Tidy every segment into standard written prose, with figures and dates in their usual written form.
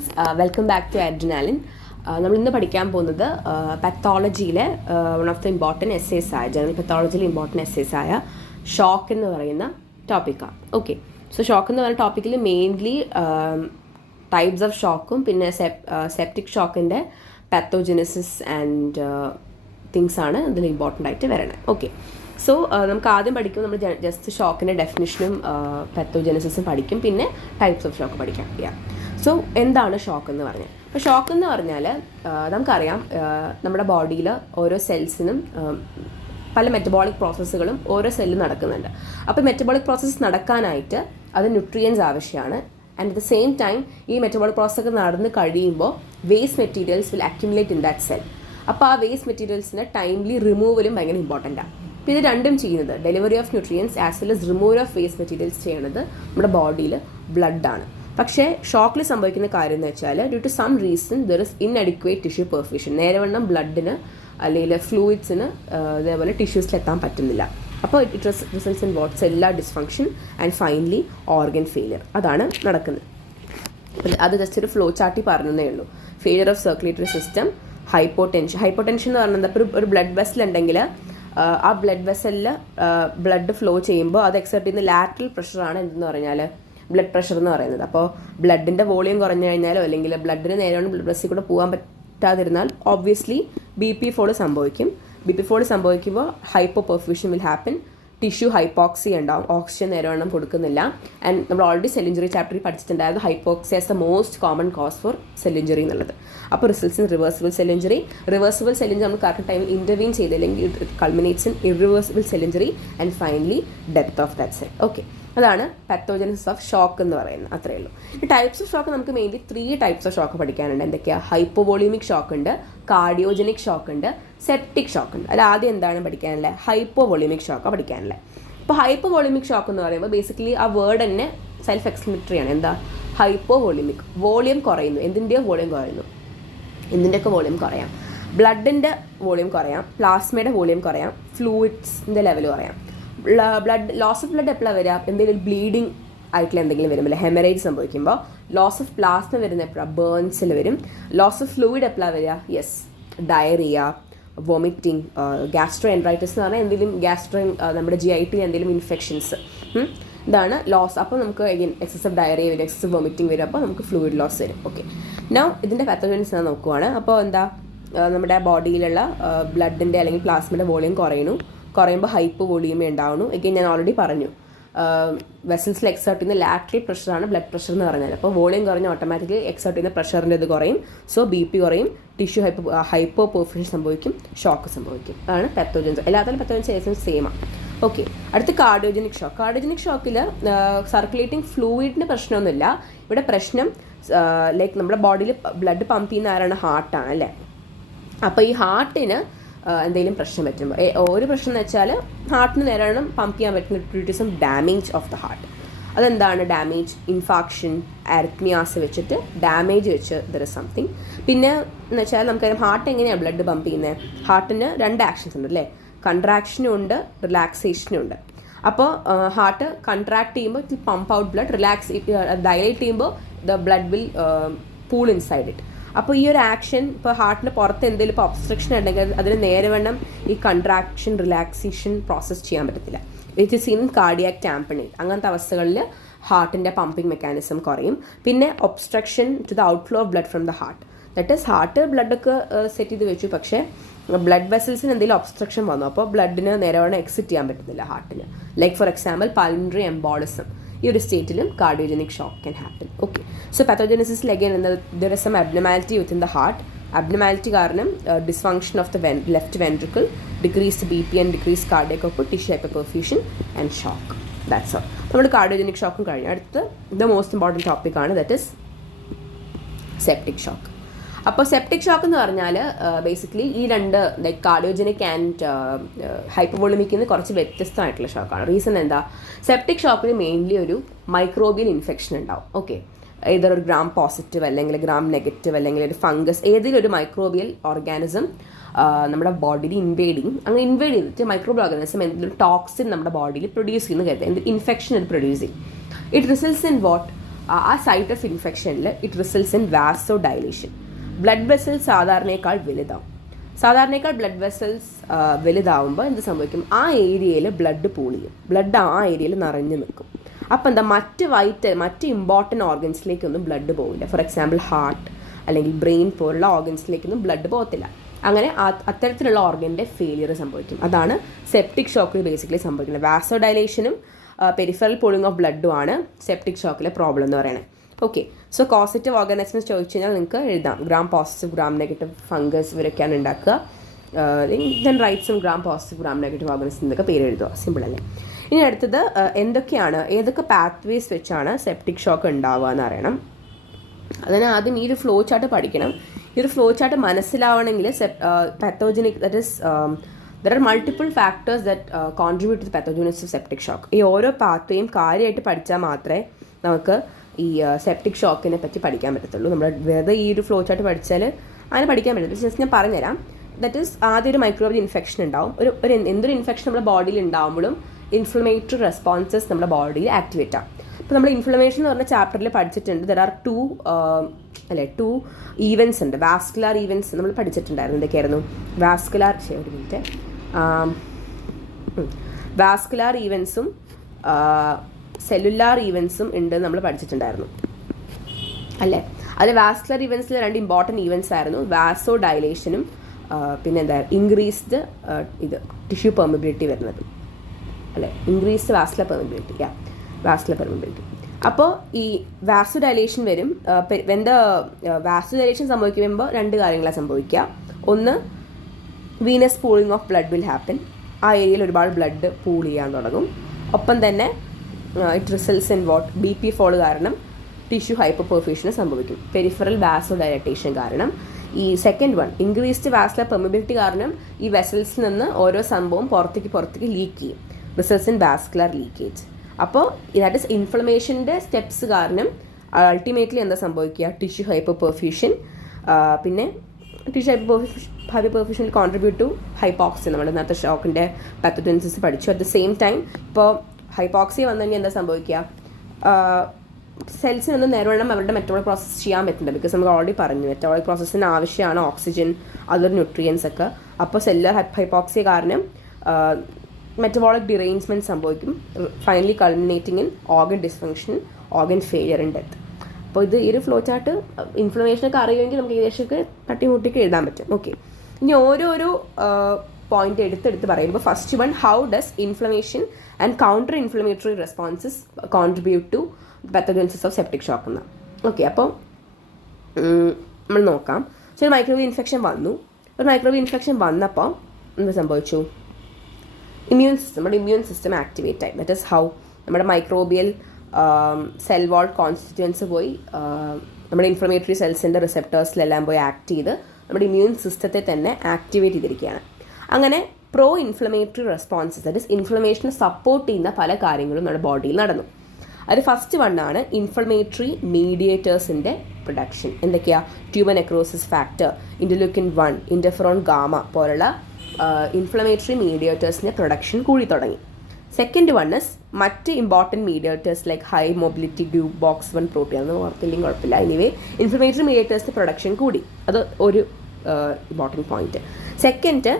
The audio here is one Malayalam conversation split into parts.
Students, welcome back to Adrenaline. നമ്മൾ ഇന്ന് പഠിക്കാൻ പോകുന്നത് പാത്തോളജിയിലെ one of the important essays ആയ ജനറൽ പാത്തോളജിയിലെ ഇമ്പോർട്ടൻറ്റ് എസ്സേസ് ആയ ഷോക്ക് എന്ന് പറയുന്ന ടോപ്പിക്കാണ്. ഓക്കെ, സോ ഷോക്ക് എന്ന് പറയുന്ന ടോപ്പിക്കിൽ മെയിൻലി ടൈപ്സ് ഓഫ് ഷോക്കും പിന്നെ സെപ്റ്റിക് ഷോക്കിൻ്റെ പാത്തോജനസിസ് ആൻഡ് തിങ്സ് ആണ് ഇതിൽ ഇമ്പോർട്ടൻ്റ് ആയിട്ട് വരണത്. ഓക്കെ, സോ നമുക്ക് ആദ്യം പഠിക്കും, നമ്മൾ ജസ്റ്റ് ഷോക്കിൻ്റെ ഡെഫിനിഷനും പാത്തോജനസിസും പഠിക്കും, പിന്നെ ടൈപ്സ് ഓഫ് ഷോക്ക് പഠിക്കാം. സോ എന്താണ് ഷോക്ക് എന്ന് പറഞ്ഞാൽ? അപ്പോൾ ഷോക്ക് എന്ന് പറഞ്ഞാൽ നമുക്കറിയാം, നമ്മുടെ ബോഡിയിൽ ഓരോ സെൽസിനും പല മെറ്റബോളിക് പ്രോസസ്സുകളും ഓരോ സെല്ലും നടക്കുന്നുണ്ട്. അപ്പോൾ മെറ്റബോളിക് പ്രോസസ്സ് നടക്കാനായിട്ട് അത് ന്യൂട്രിയൻസ് ആവശ്യമാണ്. And at the same time ഈ മെറ്റബോളിക് പ്രോസസ്സൊക്കെ നടന്ന് കഴിയുമ്പോൾ waste materials will accumulate in that cell. അപ്പോൾ ആ വേസ്റ്റ് മെറ്റീരിയൽസിൻ്റെ ടൈംലി റിമൂവലും ഭയങ്കര ഇമ്പോർട്ടൻ്റ് ആണ്. അപ്പോൾ ഇത് രണ്ടും ചെയ്യുന്നത്, delivery of nutrients as well as removal of waste materials ചെയ്യുന്നത് നമ്മുടെ ബോഡിയിൽ ബ്ലഡാണ്. പക്ഷേ ഷോക്കിൽ സംഭവിക്കുന്ന കാര്യം എന്ന് വെച്ചാൽ due to some reason there is inadequate tissue perfusion. നേരവണ്ണം ബ്ലഡിന് അല്ലെങ്കിൽ ഫ്ലൂയിഡ്സിന് ഇതേപോലെ ടിഷ്യൂസിലെത്താൻ പറ്റുന്നില്ല. അപ്പോൾ it results in what cellular dysfunction and finally organ failure. അതാണ് നടക്കുന്നത്. അത് ജസ്റ്റ് ഒരു ഫ്ലോ ചാർട്ടി പറഞ്ഞതേ ഉള്ളൂ. Failure of circulatory system, hypotension എന്ന് പറയുന്നത് ഇപ്പോൾ ഒരു ബ്ലഡ് വെസൽ ഉണ്ടെങ്കിൽ ആ ബ്ലഡ് വെസലിൽ ബ്ലഡ് ഫ്ലോ ചെയ്യുമ്പോൾ അത് എക്സെർട്ട് ചെയ്യുന്ന ലാറ്ററൽ പ്രഷറാണ് എന്തെന്ന് പറഞ്ഞാൽ ബ്ലഡ് പ്രഷർ എന്ന് പറയുന്നത്. അപ്പോൾ ബ്ലഡിൻ്റെ വോളിയം കുറഞ്ഞു കഴിഞ്ഞാലോ അല്ലെങ്കിൽ ബ്ലഡിന് നേരെയാണ് ബ്ലഡ് വെസലിൽ കൂടെ പോകാൻ പറ്റാതിരുന്നാൽ ഓബ്വിയസ്ലി BP ഫോൾ സംഭവിക്കും. BP ഫോൾ സംഭവിക്കുമ്പോൾ hypo perfusion will happen, tissue hypoxia ഉണ്ടാവും, ഓക്സിജൻ നേരവണ്ണം കൊടുക്കുന്നില്ല. ആൻഡ് നമ്മൾ ഓൾറെഡി സെൽ ഇഞ്ചുറി ചാപ്റ്ററിൽ പഠിച്ചിട്ടുണ്ടായിരുന്നു hypoxia as the most common cause for cell injury എന്നുള്ളത്. അപ്പോൾ results in reversible cell injury. Reversible cell injury നമ്മൾ കറക്റ്റ് ടൈമിൽ ഇൻ്റർവീൻ ചെയ്തില്ലെങ്കിൽ it culminates in irreversible cell injury and finally death of that cell. Okay, അതാണ് പാത്തോജനസിസ് ഓഫ് ഷോക്ക് എന്ന് പറയുന്നത്. അത്രയേ ഉള്ളൂ. ഈ ടൈപ്സ് ഓഫ് ഷോക്ക് നമുക്ക് മെയിൻലി 3 ടൈപ്സ് ഓഫ് ഷോക്ക് പഠിക്കാനുണ്ട്. എന്തൊക്കെയാണ്? ഹൈപ്പോവോളിയമിക് ഷോക്ക് ഉണ്ട്, കാർഡിയോജനിക് ഷോക്ക് ഉണ്ട്, സെപ്റ്റിക് ഷോക്ക് ഉണ്ട്. അതിൽ ആദ്യം എന്താണ് പഠിക്കാനുള്ളത്? ഹൈപ്പോവോളിയമിക് ഷോക്കാണ് പഠിക്കാനുള്ളത്. ഇപ്പോൾ ഹൈപ്പോവോളിയമിക് ഷോക്ക് എന്ന് പറയുമ്പോൾ ബേസിക്കലി ആ വേർഡ് തന്നെ സെൽഫ് എക്സ്പ്ലനറ്ററി ആണ്. എന്താ? ഹൈപ്പോവോളിയമിക്, വോളിയം കുറയുന്നു. എന്തിൻ്റെയോ വോളിയം കുറയുന്നു. എന്തിൻ്റെയൊക്കെ വോളിയം കുറയാം? ബ്ലഡിൻ്റെ വോളിയം കുറയാം, പ്ലാസ്മയുടെ വോളിയം കുറയാം, ഫ്ലൂയിഡ്സിൻ്റെ ലെവൽ കുറയാം. ബ്ലഡ് ലോസ് ഓഫ് ബ്ലഡ് എപ്പോഴാണ് വരിക? എന്തെങ്കിലും ബ്ലീഡിങ് ആയിട്ടുള്ള എന്തെങ്കിലും വരുമ്പോൾ, ഹെമറേജ് സംഭവിക്കുമ്പോൾ. ലോസ് ഓഫ് പ്ലാസ്മ വരുന്ന എപ്പോഴാണ്? ബേൺസിൽ വരും. ലോസ് ഓഫ് ഫ്ലൂയിഡ് എപ്പോഴാണ് വരിക? Yes, diarrhoea, vomiting, gastro enteritis എന്ന് പറഞ്ഞാൽ എന്തെങ്കിലും നമ്മുടെ GIT എന്തെങ്കിലും ഇൻഫെക്ഷൻസ്, ഇതാണ് ലോസ്. അപ്പോൾ നമുക്ക് അഗൈൻ എക്സസീവ് ഡയറിയ വരും, എക്സസീവ് വോമിറ്റിംഗ് വരും, അപ്പോൾ നമുക്ക് ഫ്ലൂയിഡ് ലോസ് വരും. ഓക്കെ, നൗ ഇതിൻ്റെ പാത്തോജൻസ് നോക്കുവാണ്. അപ്പോൾ എന്താ, നമ്മുടെ ബോഡിയിലുള്ള ബ്ലഡിൻ്റെ അല്ലെങ്കിൽ പ്ലാസ്മയുടെ വോളിയം കുറയുമ്പോൾ ഹൈപ്പോ വോളിയമേ ഉണ്ടാവുന്നു. എഗെയിൻ ഞാൻ ഓൾറെഡി പറഞ്ഞു, വെസൽസിൽ എക്സേർട്ട് ചെയ്യുന്ന ലാറ്ററൽ പ്രഷറാണ് ബ്ലഡ് പ്രഷർ എന്ന് പറഞ്ഞാൽ. അപ്പോൾ വോളിയം കുറഞ്ഞ് ഓട്ടോമാറ്റിക്കലി എക്സേർട്ട് ചെയ്യുന്ന പ്രഷറിൻ്റെ ഇത് കുറയും. സോ BP കുറയും, ടിഷ്യൂ ഹൈപ്പോ പെർഫ്യൂഷൻ സംഭവിക്കും, ഷോക്ക് സംഭവിക്കും. അതാണ് പാത്തോജൻസ്. എല്ലാത്തിലും പാത്തോജൻസ് ഏകദേശം സെയിമാണ്. ഓക്കെ, അടുത്ത് കാർഡിയോജനിക് ഷോക്ക്. കാർഡിയോജനിക് ഷോക്കിൽ സർക്കുലേറ്റിംഗ് ഫ്ലൂയിഡിന് പ്രശ്നമൊന്നുമില്ല. ഇവിടെ പ്രശ്നം ലൈക്ക് നമ്മുടെ ബോഡിയിൽ ബ്ലഡ് പമ്പ് ചെയ്യുന്ന ആരാണ്? ഹാർട്ടാണ് അല്ലേ. അപ്പോൾ ഈ ഹാർട്ടിന് എന്തെങ്കിലും പ്രശ്നം പറ്റുമ്പോൾ, ഒരു പ്രശ്നം എന്ന് വെച്ചാൽ ഹാർട്ടിന് നേരാണ് പമ്പ് ചെയ്യാൻ പറ്റുന്ന due to some damage of the heart. അതെന്താണ് ഡാമേജ്? ഇൻഫാക്ഷൻ, ആരിത്മിയാസ് വെച്ചിട്ട് ഡാമേജ് വെച്ച് ദർ ഇസ് സംതിങ്. പിന്നെ എന്ന് വെച്ചാൽ നമുക്കറിയാം ഹാർട്ട് എങ്ങനെയാണ് ബ്ലഡ് പമ്പ് ചെയ്യുന്നത്? ഹാർട്ടിന് 2 ആക്ഷൻസ് ഉണ്ട് അല്ലേ, കൺട്രാക്ഷനും ഉണ്ട്, റിലാക്സേഷനും ഉണ്ട്. അപ്പോൾ ഹാർട്ട് കൺട്രാക്ട് ചെയ്യുമ്പോൾ it pump out blood, dilate ചെയ്യുമ്പോൾ the blood will pool inside it. അപ്പോൾ ഈ ഒരു ആക്ഷൻ ഇപ്പോൾ ഹാർട്ടിന് പുറത്ത് എന്തെങ്കിലും ഇപ്പോൾ ഒബ്സ്ട്രക്ഷൻ ഉണ്ടെങ്കിൽ അതിന് നേരെവണ്ണം ഈ കൺട്രാക്ഷൻ റിലാക്സേഷൻ പ്രോസസ്സ് ചെയ്യാൻ പറ്റത്തില്ല. It is in cardiac tamponade. അങ്ങനത്തെ അവസ്ഥകളിൽ ഹാർട്ടിൻ്റെ പമ്പിങ് മെക്കാനിസം കുറയും. പിന്നെ obstruction to the outflow of blood from the heart. That is heart ബ്ലഡൊക്കെ സെറ്റ് ചെയ്ത് വെച്ചു, പക്ഷേ ബ്ലഡ് വെസൽസിന് എന്തെങ്കിലും ഒബ്സ്ട്രക്ഷൻ വന്നു, അപ്പോൾ ബ്ലഡിന് നേരെവണ്ണം എക്സിറ്റ് ചെയ്യാൻ പറ്റുന്നില്ല ഹാർട്ടിന്. Like for example pulmonary embolism. ഈ ഒരു സ്റ്റേറ്റിലും cardiogenic shock can happen. Okay, so പാത്തോജനസിസിൽ again there is some abnormality within the heart. Abnormality കാരണം dysfunction of the left ventricle, decreased BP and decrease cardiac output, tissue hyper perfusion and shock. That's all. നമ്മുടെ കാർഡിയോജനിക് ഷോക്കും കഴിഞ്ഞു. അടുത്ത് ദ മോസ്റ്റ് ഇമ്പോർട്ടൻറ്റ് ടോപ്പിക്കാണ്, ദറ്റ് ഇസ് സെപ്റ്റിക് ഷോക്ക്. അപ്പോൾ സെപ്റ്റിക് ഷോക്ക് എന്ന് പറഞ്ഞാൽ ബേസിക്കലി ഈ രണ്ട് ലൈക്ക് കാർഡിയോജനിക് ആൻഡ് ഹൈപ്പോവോളിമിക്കിൽ നിന്ന് കുറച്ച് വ്യത്യസ്തമായിട്ടുള്ള ഷോക്കാണ്. റീസൺ എന്താ? സെപ്റ്റിക് ഷോക്കിൽ മെയിൻലി ഒരു മൈക്രോബിയൽ ഇൻഫെക്ഷൻ ഉണ്ടാവും. ഓക്കെ, ഇതൊരു ഗ്രാം പോസിറ്റീവ് അല്ലെങ്കിൽ ഗ്രാം നെഗറ്റീവ് അല്ലെങ്കിൽ ഒരു ഫംഗസ്, ഏതെങ്കിലും ഒരു മൈക്രോബിയൽ ഓർഗാനിസം നമ്മുടെ ബോഡിയിൽ അങ്ങനെ ഇൻവേഡ് ചെയ്തിട്ട് മൈക്രോബിയൽ ഓർഗാനിസം എന്തെങ്കിലും ടോക്സിൻ നമ്മുടെ ബോഡിയിൽ പ്രൊഡ്യൂസ് ചെയ്യുന്ന കരുതുക, ഇൻഫെക്ഷൻ ഇത് പ്രൊഡ്യൂസ് ചെയ്യും. It results in what? ആ സൈറ്റ് ഓഫ് ഇൻഫെക്ഷനിൽ it results in vaso dilation. Blood vessels സാധാരണയേക്കാൾ വലുതാവും. സാധാരണയേക്കാൾ ബ്ലഡ് വെസൽസ് വലുതാവുമ്പോൾ എന്ത് സംഭവിക്കും? ആ ഏരിയയിൽ ബ്ലഡ് പൂൾ ചെയ്യും. ബ്ലഡ് ആ ഏരിയയിൽ നിറഞ്ഞു നിൽക്കും. അപ്പോൾ എന്താ, മറ്റ് ഇമ്പോർട്ടൻറ്റ് ഓർഗൻസിലേക്കൊന്നും ബ്ലഡ് പോവില്ല. ഫോർ എക്സാമ്പിൾ ഹാർട്ട് അല്ലെങ്കിൽ ബ്രെയിൻ പോലുള്ള ഓർഗൻസിലേക്കൊന്നും ബ്ലഡ് പോകത്തില്ല. അങ്ങനെ അത്തരത്തിലുള്ള ഓർഗൻ്റെ ഫെയിലിയർ സംഭവിക്കും. അതാണ് സെപ്റ്റിക് ഷോക്കിൽ ബേസിക്കലി സംഭവിക്കുന്നത്. വാസോ ഡൈലേഷനും പെരിഫറൽ പൂളിംഗ് ഓഫ് ബ്ലഡുമാണ് സെപ്റ്റിക് ഷോക്കിലെ പ്രോബ്ലം എന്ന് പറയുന്നത്. ഓക്കെ, സോ കോസിറ്റീവ് ഓർഗാനിസംസ് ചോദിച്ചു കഴിഞ്ഞാൽ നിങ്ങൾക്ക് എഴുതാം. Gram positive, gram negative fungus ഇവരൊക്കെയാണ് ഉണ്ടാക്കുക. ദെൻ റൈറ്റ്സും gram positive, gram negative organism എന്നൊക്കെ പേര് എഴുതുക. സിമ്പിൾ അല്ലേ? ഇനി അടുത്തത് ഏതൊക്കെ പാത്വേസ് വെച്ചാണ് സെപ്റ്റിക് ഷോക്ക് ഉണ്ടാവുക എന്ന് അറിയണം. അതിന് ആദ്യം ഈ ഒരു ഫ്ലോ ചാർട്ട് പഠിക്കണം. ഈ ഒരു ഫ്ലോ ചാർട്ട് മനസ്സിലാവണമെങ്കിൽ pathogenic that is there are multiple factors that contribute to the pathogenesis of septic shock. ഈ ഓരോ പാത്വേയും കാര്യമായിട്ട് പഠിച്ചാൽ മാത്രമേ നമുക്ക് ഈ സെപ്റ്റിക് ഷോക്കിനെ പറ്റി പഠിക്കാൻ പറ്റത്തുള്ളൂ. നമ്മൾ വെറുതെ ഈ ഒരു ഫ്ലോ ചാർട്ട് പഠിച്ചാൽ അങ്ങനെ പഠിക്കാൻ പറ്റത്തില്ല. ജസ്റ്റ് ഞാൻ പറഞ്ഞുതരാം. ദറ്റ് ഈസ് ആദ്യം ഒരു മൈക്രോബിയൽ ഇൻഫെക്ഷൻ ഉണ്ടാവും. എന്തൊരു ഇൻഫെക്ഷൻ നമ്മുടെ ബോഡിയിൽ ഉണ്ടാകുമ്പോഴും ഇൻഫ്ലമേറ്ററി റെസ്പോൺസസ് നമ്മുടെ ബോഡിയിൽ ആക്ടിവേറ്റ് ആവും. അപ്പോൾ നമ്മൾ ഇൻഫ്ലമേഷൻ എന്ന് പറഞ്ഞ ചാപ്റ്ററിൽ പഠിച്ചിട്ടുണ്ട്. ദർ ആർ ടു ഈവൻസ് ഉണ്ട്. വാസ്കുലാർ ഈവൻസ് നമ്മൾ പഠിച്ചിട്ടുണ്ടായിരുന്നു. എന്തൊക്കെയായിരുന്നു? വാസ്കുലാർ ഈവൻസും സെല്ലുലാർ ഈവൻസും ഉണ്ട് നമ്മൾ പഠിച്ചിട്ടുണ്ടായിരുന്നു അല്ലേ? അത് വാസ്കുലർ ഈവൻസിൽ 2 ഇമ്പോർട്ടൻറ്റ് ഈവൻസ് ആയിരുന്നു. വാസോ ഡൈലേഷനും പിന്നെ എന്താ ഇൻക്രീസ്ഡ് ടിഷ്യൂ പെർമിബിലിറ്റി വരുന്നത് അല്ലേ? Increased vascular permeability. അപ്പോൾ ഈ വാസോ ഡൈലേഷൻ വരും. വാസോ ഡൈലേഷൻ സംഭവിക്കുമ്പോൾ 2 കാര്യങ്ങളാണ് സംഭവിക്കുക. ഒന്ന്, venous pooling of blood will happen. ആ ഏരിയയിൽ ഒരുപാട് ബ്ലഡ് പൂൾ ചെയ്യാൻ തുടങ്ങും. ഒപ്പം തന്നെ it results in BP fall കാരണം ടിഷ്യൂ ഹൈപ്പർ പെർഫ്യൂഷൻ സംഭവിക്കും. പെരിഫറൽ വാസോ ഡയലറ്റേഷൻ കാരണം. ഈ second one, increased vascular permeability കാരണം ഈ വെസൽസിൽ നിന്ന് ഓരോ സംഭവം പുറത്തേക്ക് ലീക്ക് ചെയ്യും. Results in vascular leakage. അപ്പോൾ ദാറ്റ് ഇസ് ഇൻഫ്ലമേഷൻ്റെ സ്റ്റെപ്സ് കാരണം അൾട്ടിമേറ്റ്ലി എന്താ സംഭവിക്കുക? Tissue hyper perfusion. പിന്നെ tissue hyper perfusion contribute to hypoxia. നമ്മുടെ ഇന്നത്തെ ഷോക്കിൻ്റെ പാത്തോജനസിസ് പഠിച്ചു. അറ്റ് ദ സെയിം ടൈം ഇപ്പോൾ ഹൈപ്പോക്സി വന്നു കഴിഞ്ഞാൽ എന്താ സംഭവിക്കുക? സെൽസിനൊന്നും നേരവണ്ണം അവരുടെ മെറ്റബോളിക് പ്രോസസ്സ് ചെയ്യാൻ പറ്റുന്നുണ്ട്. ബിക്കോസ് നമുക്ക് ഓൾറെഡി പറഞ്ഞു മെറ്റബോളിക് പ്രോസസ്സിന് ആവശ്യമാണ് ഓക്സിജൻ, അതർ ന്യൂട്രിയൻസ് ഒക്കെ. അപ്പോൾ സെല്ലുലാർ ഹൈപ്പോക്സി കാരണം മെറ്റബോളിക് ഡിറേഞ്ച്മെൻറ്റ് സംഭവിക്കും. Finally culminating in organ dysfunction, organ failure in death. അപ്പോൾ ഈ ഒരു ഫ്ലോ ചാർട്ട് ഇൻഫ്ലമേഷനൊക്കെ അറിയുമെങ്കിൽ നമുക്ക് ഏകദേശമൊക്കെ തട്ടിമുട്ടിക്ക് എഴുതാൻ പറ്റും. ഓക്കെ, ഇനി ഓരോരോ പോയിന്റ് എടുത്തെടുത്ത് പറയുമ്പോൾ first one, how does inflammation and counter inflammatory responses contribute to pathogenesis of septic shock എന്നാണ്. ഓക്കെ, അപ്പോൾ നമ്മൾ നോക്കാം. ഒരു മൈക്രോബിയൽ ഇൻഫെക്ഷൻ വന്നപ്പോൾ എന്ത് സംഭവിച്ചു? നമ്മുടെ ഇമ്മ്യൂൺ സിസ്റ്റം ആക്ടിവേറ്റ് ആയി. ദറ്റ് ഈസ് ഹൗ നമ്മുടെ മൈക്രോബിയൽ സെൽ വാൾ കോൺസ്റ്റിറ്റ്യുവൻസ് പോയി നമ്മുടെ ഇൻഫ്ലമേറ്ററി സെൽസിൻ്റെ റിസെപ്റ്റേഴ്സിലെല്ലാം പോയി ആക്ട് ചെയ്ത് നമ്മുടെ ഇമ്മ്യൂൺ സിസ്റ്റത്തെ തന്നെ ആക്ടിവേറ്റ് ചെയ്തിരിക്കുകയാണ്. അങ്ങനെ pro inflammatory responses, that is ഇൻഫ്ലമേഷനെ സപ്പോർട്ട് ചെയ്യുന്ന പല കാര്യങ്ങളും നമ്മുടെ ബോഡിയിൽ നടന്നു. അത് ഫസ്റ്റ് വണ്ണാണ് ഇൻഫ്ലമേറ്ററി മീഡിയേറ്റേഴ്സിൻ്റെ പ്രൊഡക്ഷൻ. എന്തൊക്കെയാണ്? Tumour necrosis factor, interleukin 1, interferon gamma പോലുള്ള ഇൻഫ്ലമേറ്ററി മീഡിയേറ്റേഴ്സിൻ്റെ പ്രൊഡക്ഷൻ കൂടി തുടങ്ങി. സെക്കൻഡ് വൺ ഇസ് മറ്റ് important mediators like high mobility group box 1 protein എന്ന് ഓർത്തില്ലെങ്കിൽ കുഴപ്പമില്ല. എനിവേ ഇൻഫ്ലമേറ്ററി മീഡിയേറ്റേഴ്സിൻ്റെ പ്രൊഡക്ഷൻ കൂടി. അത് ഒരു ഇമ്പോർട്ടൻറ്റ് പോയിന്റ്. സെക്കൻഡ്,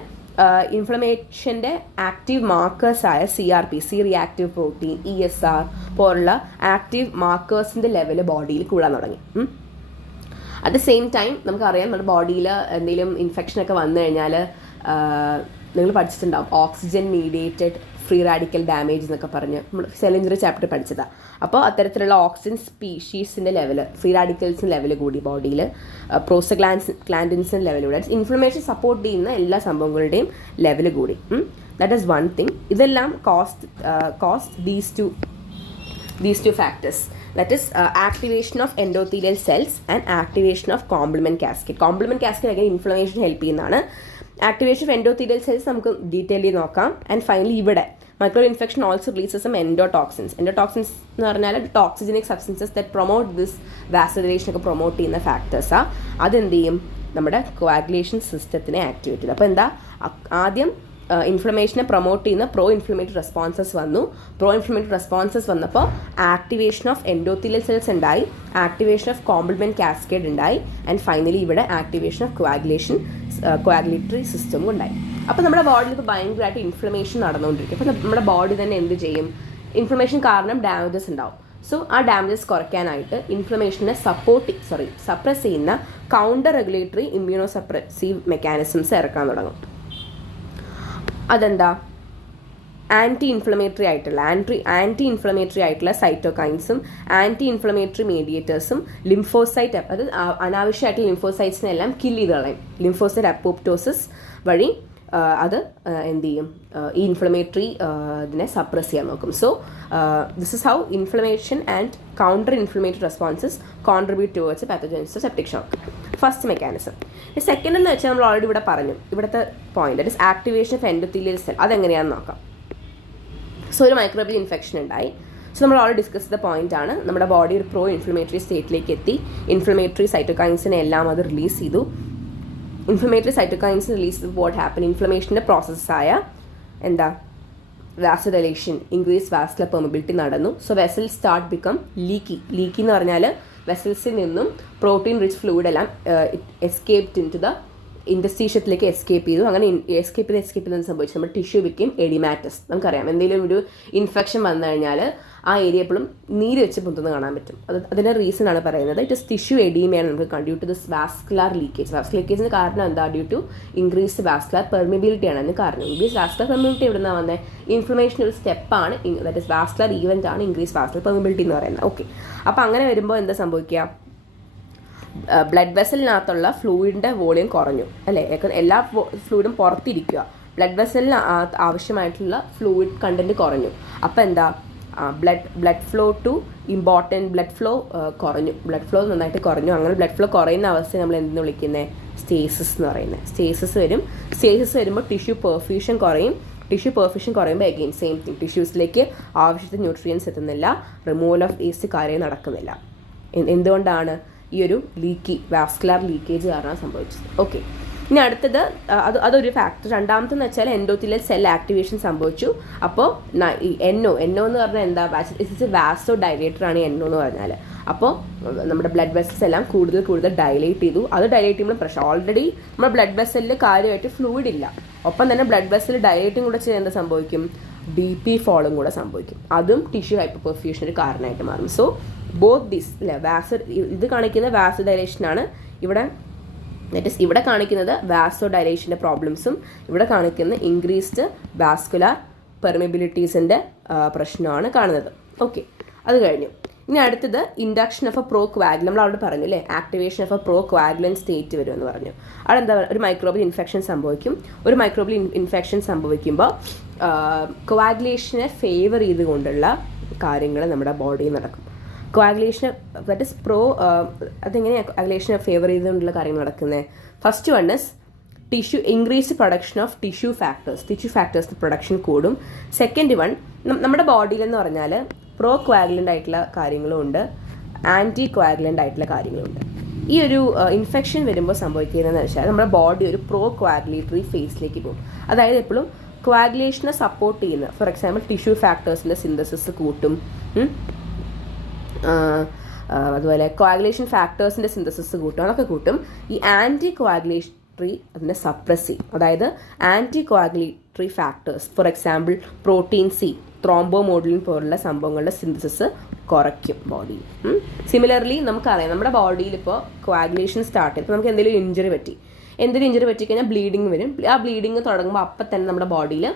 ഇൻഫ്ലമേഷൻ്റെ ആക്റ്റീവ് മാർക്കേഴ്സായ CRP, C reactive protein, ESR പോലുള്ള ആക്റ്റീവ് മാർക്കേഴ്സിൻ്റെ ലെവൽ ബോഡിയിൽ കൂടാൻ തുടങ്ങി. അറ്റ് ദ സെയിം ടൈം നമുക്കറിയാം നമ്മുടെ ബോഡിയിൽ എന്തെങ്കിലും ഇൻഫെക്ഷനൊക്കെ വന്നു കഴിഞ്ഞാൽ നിങ്ങൾ പഠിച്ചിട്ടുണ്ടാവും oxygen mediated free radical damage എന്നൊക്കെ പറഞ്ഞ് നമ്മൾ സെൽ ഇഞ്ചുറി ചാപ്റ്റർ പഠിച്ചതാണ്. അപ്പോൾ അത്തരത്തിലുള്ള ഓക്സിജൻ സ്പീഷീസിൻ്റെ ലെവൽ, ഫ്രീ റാഡിക്കൽസിൻ്റെ ലെവൽ കൂടി ബോഡിയിൽ, പ്രോസ്റ്റഗ്ലാൻഡിൻസിൻ്റെ ലെവൽ കൂടി, ഇൻഫ്ലമേഷൻ സപ്പോർട്ട് ചെയ്യുന്ന എല്ലാ സംഭവങ്ങളുടെയും ലെവൽ കൂടി. That is one thing. ഇതെല്ലാം cause these two factors, that is activation of endothelial cells and activation of complement cascade. Complement cascade again inflammation help ചെയ്യുന്നതാണ്. ആക്ടിവേഷൻ ഓഫ് എൻഡോത്തീലിയൽ സെൽസ് നമുക്ക് ഡീറ്റെയിൽ ചെയ്ത് നോക്കാം. ആൻഡ് ഫൈനലി ഇവിടെ micro infection also releases some endotoxins. Endotoxins എന്ന് പറഞ്ഞാൽ toxigenic substances that promote this vasodilation ഒക്കെ പ്രൊമോട്ട് ചെയ്യുന്ന ഫാക്ടേഴ്സാണ്. അതെന്ത് ചെയ്യും? നമ്മുടെ കോആഗുലേഷൻ സിസ്റ്റത്തിനെ ആക്ടിവേറ്റ് ചെയ്യും. അപ്പോൾ എന്താ, ആദ്യം ഇൻഫ്ലമേഷനെ പ്രൊമോട്ട് ചെയ്യുന്ന പ്രോ ഇൻഫ്ലമേറ്ററി റെസ്പോൺസസ് വന്നു. പ്രോ ഇൻഫ്ലമേറ്ററി റെസ്പോൺസസ് വന്നപ്പോൾ ആക്ടിവേഷൻ ഓഫ് എൻഡോത്തീലിയൽ സെൽസ് ഉണ്ടായി, ആക്ടിവേഷൻ ഓഫ് കോംപ്ലിമെൻറ്റ് കാസ്കേഡ് ഉണ്ടായി, ആൻഡ് ഫൈനലി ഇവിടെ ആക്ടിവേഷൻ ഓഫ് കോയാഗുലേറ്ററി സിസ്റ്റവും ഉണ്ടായി. അപ്പോൾ നമ്മുടെ ബോഡിയിൽ ഇപ്പോൾ ഭയങ്കരമായിട്ട് ഇൻഫ്ലമേഷൻ നടന്നുകൊണ്ടിരിക്കും. അപ്പോൾ നമ്മുടെ ബോഡി തന്നെ എന്ത് ചെയ്യും? ഇൻഫ്ലമേഷൻ കാരണം ഡാമേജസ് ഉണ്ടാവും. സോ ആ ഡാമേജസ് കുറയ്ക്കാനായിട്ട് ഇൻഫ്ലമേഷനെ സപ്രസ് ചെയ്യുന്ന counter regulatory immuno suppressive mechanisms ഇറക്കാൻ തുടങ്ങും. അതെന്താ? ആൻറ്റി ഇൻഫ്ലമേറ്ററി ആയിട്ടുള്ള സൈറ്റോകൈൻസും ആൻറ്റി ഇൻഫ്ലമേറ്ററി മീഡിയേറ്റേഴ്സും ലിംഫോസൈറ്റ്, അത് അനാവശ്യമായിട്ടുള്ള ലിംഫോസൈറ്റ്സിനെല്ലാം കില്ല് ചെയ്ത് കളയും. ലിംഫോസൈറ്റ് അപ്പോപ്റ്റോസിസ് വഴി അത് എന്ത് ചെയ്യും? ഈ ഇൻഫ്ലമേറ്ററി ഇതിനെ സപ്രസ് ചെയ്യാൻ നോക്കും. So this is how inflammation and counter inflammatory responses contribute towards pathogenesis of septic shock. First mechanism. Second എന്ന് വെച്ചാൽ നമ്മൾ ഓൾറെഡി ഇവിടെ പറഞ്ഞു, ഇവിടുത്തെ point that is activation of endothelial cell. അതെങ്ങനെയാണെന്ന് നോക്കാം. സോ ഒരു മൈക്രോബിയൽ ഇൻഫെക്ഷൻ ഉണ്ടായി. സോ നമ്മൾ ഓൾറെഡി ഡിസ്കസ് ചെയ്ത പോയിന്റ് ആണ്, നമ്മുടെ ബോഡി ഒരു പ്രോ ഇൻഫ്ലമേറ്ററി സ്റ്റേറ്റിലേക്ക് എത്തി. ഇൻഫ്ലമേറ്ററി സൈറ്റോകൈൻസിനെ എല്ലാം അത് റിലീസ് ചെയ്തു. ഇൻഫ്ലമേറ്ററി സൈറ്റോകൈൻസ് റിലീസ് ചെയ്ത് വാട്ട് ഹാപ്പൻ? ഇൻഫ്ലമേഷൻ്റെ പ്രോസസ്സായ എന്താ? വാസോഡൈലേഷൻ, ഇൻക്രീസ് വാസ്കുലർ പെർമിബിലിറ്റി നടന്നു. So vessel start become leaky എന്ന് പറഞ്ഞാൽ വെസൽസിൽ നിന്നും പ്രോട്ടീൻ റിച്ച് ഫ്ലൂയിഡ് എല്ലാം എസ്കേപ്ഡ് ഇൻ ടു ദ ഇൻഡസ്ട്രീഷ്യത്തിലേക്ക് എസ്കേപ്പ് ചെയ്തു. അങ്ങനെ എസ്കേപ്പ് ചെയ്ത് സംഭവിച്ചു നമ്മുടെ ടിഷ്യൂ ബിക്കെയിം എഡിമാറ്റസ്. നമുക്കറിയാം, എന്തെങ്കിലും ഒരു ഇൻഫെക്ഷൻ വന്നു കഴിഞ്ഞാൽ ആ ഏരിയ എപ്പോഴും നീര് വെച്ച് പൊന്തുന്ന കാണാൻ പറ്റും. അതിൻ്റെ റീസൺ ആണ് പറയുന്നത്. ഇറ്റ് ഇസ് ടിഷ്യൂ എഡീമയാണ് നമുക്ക് due to this vascular leakage. Vascular ലീക്കേജിന് കാരണം എന്താ? Due to increased vascular permeability ആണ് അതിന് കാരണം. വാസ്കുലർ പെർമിബിലിറ്റി എവിടെ നിന്നാണ് വന്നത്? ഇൻഫ്ലമേഷൻ ഒരു സ്റ്റെപ്പാണ്, ദാറ്റ് ഇസ് വാസ്കുലർ ഈവൻ്റ് ആണ് ഇൻക്രീസ് വാസ്കുലർ പെർമിബിലിറ്റി എന്ന് പറയുന്നത്. ഓക്കെ, അപ്പോൾ അങ്ങനെ വരുമ്പോൾ എന്താ സംഭവിക്കുക? ബ്ലഡ് വെസലിനകത്തുള്ള ഫ്ലൂയിഡിൻ്റെ വോളിയം കുറഞ്ഞു അല്ലേ? എല്ലാ ഫ്ലൂയിഡും പുറത്തിരിക്കുക, ബ്ലഡ് വെസലിന് ആവശ്യമായിട്ടുള്ള ഫ്ലൂയിഡ് കണ്ടൻറ്റ് കുറഞ്ഞു. അപ്പോൾ എന്താ? Blood flow to blood flow കുറഞ്ഞു, ബ്ലഡ് ഫ്ലോ നന്നായിട്ട് കുറഞ്ഞു. അങ്ങനെ ബ്ലഡ് ഫ്ലോ കുറയുന്ന അവസ്ഥയെ നമ്മൾ എന്തെന്ന് വിളിക്കുന്നത്? സ്റ്റേസിസ് എന്ന് പറയുന്നത്. സ്റ്റേസിസ് വരുമ്പോൾ ടിഷ്യൂ പെർഫ്യൂഷൻ കുറയും. ടിഷ്യൂ പെർഫ്യൂഷൻ കുറയുമ്പോൾ അഗെയിൻ സെയിം തിങ്, ടിഷ്യൂസിലേക്ക് ആവശ്യത്തിന് ന്യൂട്രിയൻസ് എത്തുന്നില്ല, റിമൂവൽ ഓഫ് വേസ്റ്റ് കാര്യം നടക്കുന്നില്ല. എന്തുകൊണ്ടാണ്? ഈ ഒരു വാസ്കുലർ ലീക്കേജ് കാരണം സംഭവിച്ചത്. ഓക്കെ, ഇനി അടുത്തത് അതൊരു ഫാക്ടർ. രണ്ടാമത്തെന്ന് വെച്ചാൽ എൻഡോത്തീലിയൽ സെൽ ആക്ടിവേഷൻ സംഭവിച്ചു. അപ്പോൾ ഈ എൻഒ എന്ന് പറഞ്ഞാൽ എന്താ? ഇറ്റ്സ് എ വാസോ ഡൈലേറ്റർ ആണ് എൻഒ എന്ന് പറഞ്ഞാൽ. അപ്പോൾ നമ്മുടെ ബ്ലഡ് വെസൽസ് എല്ലാം കൂടുതൽ ഡൈലേറ്റ് ചെയ്തു. അത് ഡൈലേറ്റ് ചെയ്യുമ്പോൾ പ്രശ്നം, ഓൾറെഡി നമ്മുടെ ബ്ലഡ് വെസലിൽ കാര്യമായിട്ട് ഫ്ലൂയിഡ് ഇല്ല. ഒപ്പം തന്നെ ബ്ലഡ് വെസൽ ഡൈലേറ്റും കൂടെ ചെയ്ത് എന്താ സംഭവിക്കും? BP ഫോളും കൂടെ സംഭവിക്കും. അതും ടിഷ്യൂ ഹൈപ്പർ പെർഫ്യൂഷൻ ഒരു കാരണമായിട്ട് മാറും. സോ ബോത്ത് ദിസ് അല്ലേ, ഇത് കാണിക്കുന്ന വാസോ ഡൈലേഷനാണ്. ഇവിടെ കാണിക്കുന്നത് വാസോ ഡൈലേഷൻ്റെ പ്രോബ്ലംസും ഇവിടെ കാണിക്കുന്ന ഇൻക്രീസ്ഡ് വാസ്കുലർ പെർമിബിലിറ്റീസിൻ്റെ പ്രശ്നമാണ് കാണുന്നത്. ഓക്കെ, അത് കഴിഞ്ഞു. ഇനി അടുത്തത് induction of a pro coagulant. നമ്മൾ അവിടെ പറഞ്ഞു അല്ലേ, activation of a pro coagulant state വരുമെന്ന് പറഞ്ഞു. അതെന്താ? ഒരു മൈക്രോബിയൽ ഇൻഫെക്ഷൻ സംഭവിക്കും. ഒരു മൈക്രോബിയൽ ഇൻഫെക്ഷൻ സംഭവിക്കുമ്പോൾ ക്വാഗുലേഷനെ ഫേവർ ചെയ്തുകൊണ്ടുള്ള കാര്യങ്ങൾ നമ്മുടെ ബോഡിയിൽ നടക്കും. ക്വാഗുലേഷന് ദാറ്റ് ഇസ് അതെങ്ങനെയാണ് ക്വാഗുലേഷനെ ഫേവർ ചെയ്തുകൊണ്ടുള്ള കാര്യങ്ങൾ നടക്കുന്നത്? First one is increased production of tissue factors production കൂടും. സെക്കൻഡ് വൺ, നമ്മുടെ ബോഡിയിലെന്ന് പറഞ്ഞാൽ പ്രോ ക്വാഗുലൻ്റ് ആയിട്ടുള്ള കാര്യങ്ങളും ഉണ്ട്, ആൻറ്റി ക്വാഗുലൻ്റ് ആയിട്ടുള്ള കാര്യങ്ങളുണ്ട്. ഈ ഒരു ഇൻഫെക്ഷൻ വരുമ്പോൾ സംഭവിക്കുന്നതെന്ന് വെച്ചാൽ നമ്മുടെ ബോഡി ഒരു പ്രോ ക്വാഗുലേറ്ററി ഫേസിലേക്ക് പോകും. അതായത് എപ്പോഴും ക്വാഗുലേഷനെ സപ്പോർട്ട് ചെയ്യുന്ന, ഫോർ എക്സാമ്പിൾ ടിഷ്യൂ ഫാക്ടേഴ്സിൻ്റെ സിന്തസിസ് കൂട്ടും, അതുപോലെ കോയാഗുലേഷൻ ഫാക്ടേഴ്സിൻ്റെ സിന്തസിസ് കൂട്ടും, അതൊക്കെ കൂട്ടും. ഈ ആൻറ്റി കോയാഗുലേറ്ററി അതിനെ സപ്രസ് ചെയ്യും. അതായത് anticoagulatory factors, for example protein C, thrombomodulin പോലുള്ള സംഭവങ്ങളുടെ സിന്തസിസ് കുറയ്ക്കും ബോഡിയിൽ. സിമിലർലി നമുക്കറിയാം, നമ്മുടെ ബോഡിയിൽ ഇപ്പോൾ കോയാഗുലേഷൻ സ്റ്റാർട്ട് ചെയ്യും. ഇപ്പോൾ നമുക്ക് എന്തെങ്കിലും ഇഞ്ചുറി പറ്റിക്കഴിഞ്ഞാൽ ബ്ലീഡിങ് വരും. ആ ബ്ലീഡിങ് തുടങ്ങുമ്പോൾ അപ്പം തന്നെ നമ്മുടെ ബോഡിയിൽ